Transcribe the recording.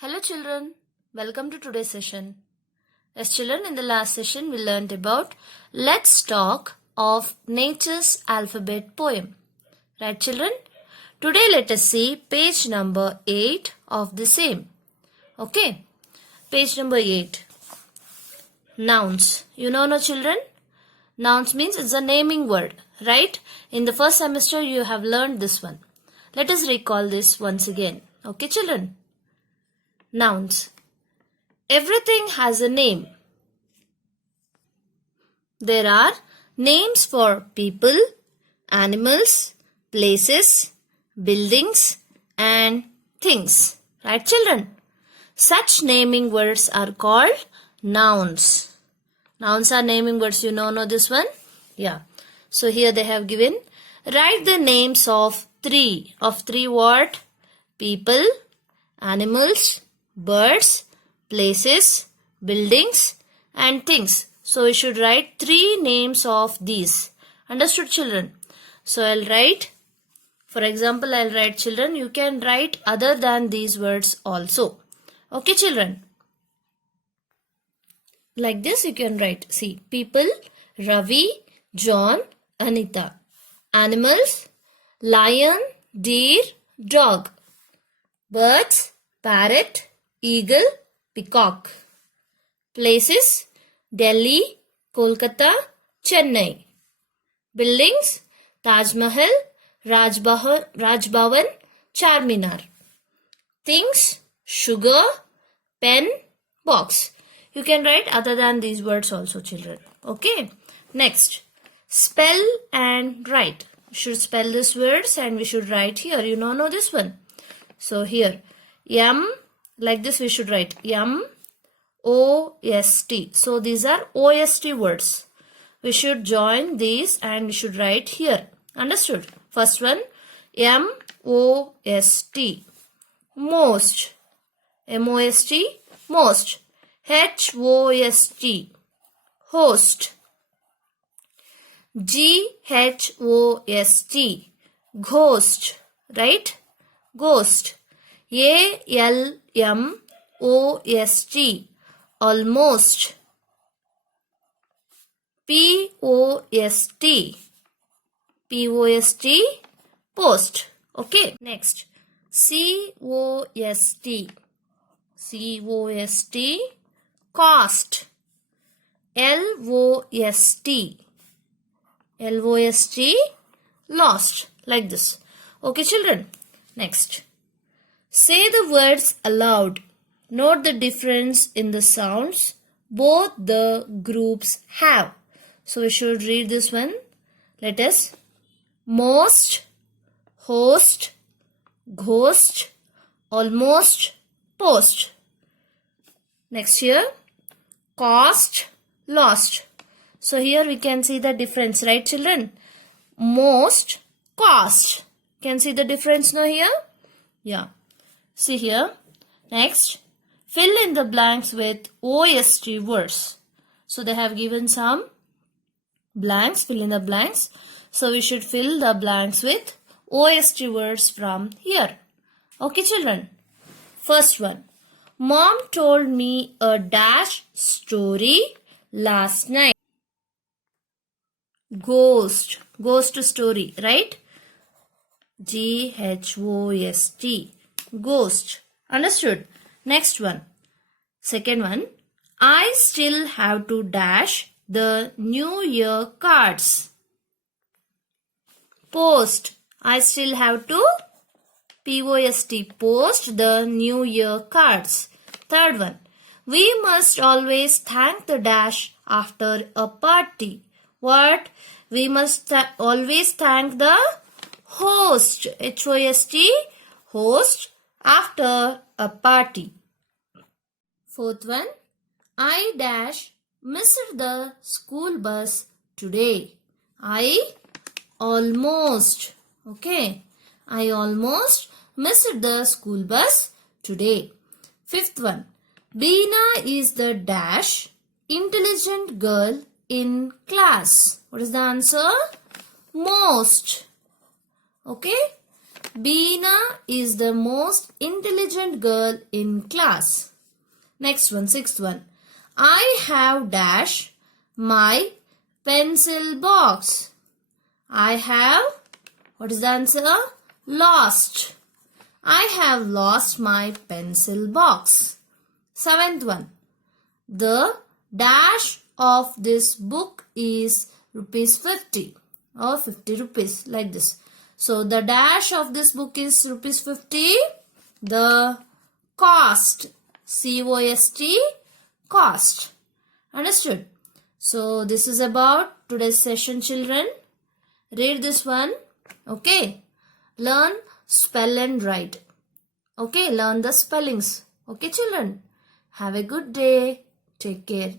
Hello children, welcome to today's session. As children, in the last session we learned about Let's Talk of Nature's Alphabet poem. Right children? Today let us see page number 8 of the same. Okay, page number 8. Nouns. You know no children? Nouns means it's a naming word, right? In the first semester you have learned this one. Let us recall this once again. Okay children? Nouns. Everything has a name. There are names for people, animals, places, buildings and things. Right children? Such naming words are called nouns. Nouns are naming words. You know this one? Yeah. So here they have given. Write the names of three. Of three what? People, animals, birds, places, buildings and things. So we should write three names of these. Understood children? So I'll write, for example, I'll write children. You can write other than these words also. Okay children? Like this you can write. See, people, Ravi, John, Anita. Animals, lion, deer, dog. Birds, parrot, eagle, peacock. Places, Delhi, Kolkata, Chennai. Buildings, Taj Mahal, Raj Bhavan, Charminar. Things, sugar, pen, box. You can write other than these words also children. Okay. Next, spell and write. You should spell these words and we should write here. You know this one. So here, like this we should write M-O-S-T. So these are O-S-T words. We should join these and we should write here. Understood? First one, M-O-S-T. Most. M-O-S-T. Most. H-O-S-T. Host. G-H-O-S-T. Ghost. Right? Ghost. A-L-M-O-S-T. Almost. P-O-S-T. P-O-S-T. Post. Okay. Next. C-O-S-T. C-O-S-T. Cost. L-O-S-T. L-O-S-T. Lost. Like this. Okay children. Next. Say the words aloud. Note the difference in the sounds both the groups have. So we should read this one. Let us. Most, host, ghost, almost, post. Next here. Cost, lost. So here we can see the difference, right children? Most, cost. Can see the difference now here? Yeah. See here. Next. Fill in the blanks with OST words. So they have given some blanks. Fill in the blanks. So we should fill the blanks with OST words from here. Okay children. First one. Mom told me a dash story last night. Ghost. Ghost story. Right? G-H-O-S-T. Ghost. Understood? Next one. Second one. I still have to dash the New Year cards. Post. I still have to P-O-S-T. Post the New Year cards. Third one. We must always thank the dash after a party. What? We must always thank the host. H-O-S-T. Host after a party. Fourth one. I dash missed the school bus today. I almost. Okay. I almost missed the school bus today. Fifth one. Beena is the dash intelligent girl in class. What is the answer? Most. Okay. Beena is the most intelligent girl in class. Next one, sixth one. I have dash my pencil box. I have, what is the answer? Lost. I have lost my pencil box. Seventh one. The dash of this book is rupees 50 or 50 rupees, like this. So the dash of this book is rupees 50. The cost, C-O-S-T, cost. Understood? So this is about today's session, children. Read this one. Okay. Learn, spell and write. Okay. Learn the spellings. Okay, children. Have a good day. Take care.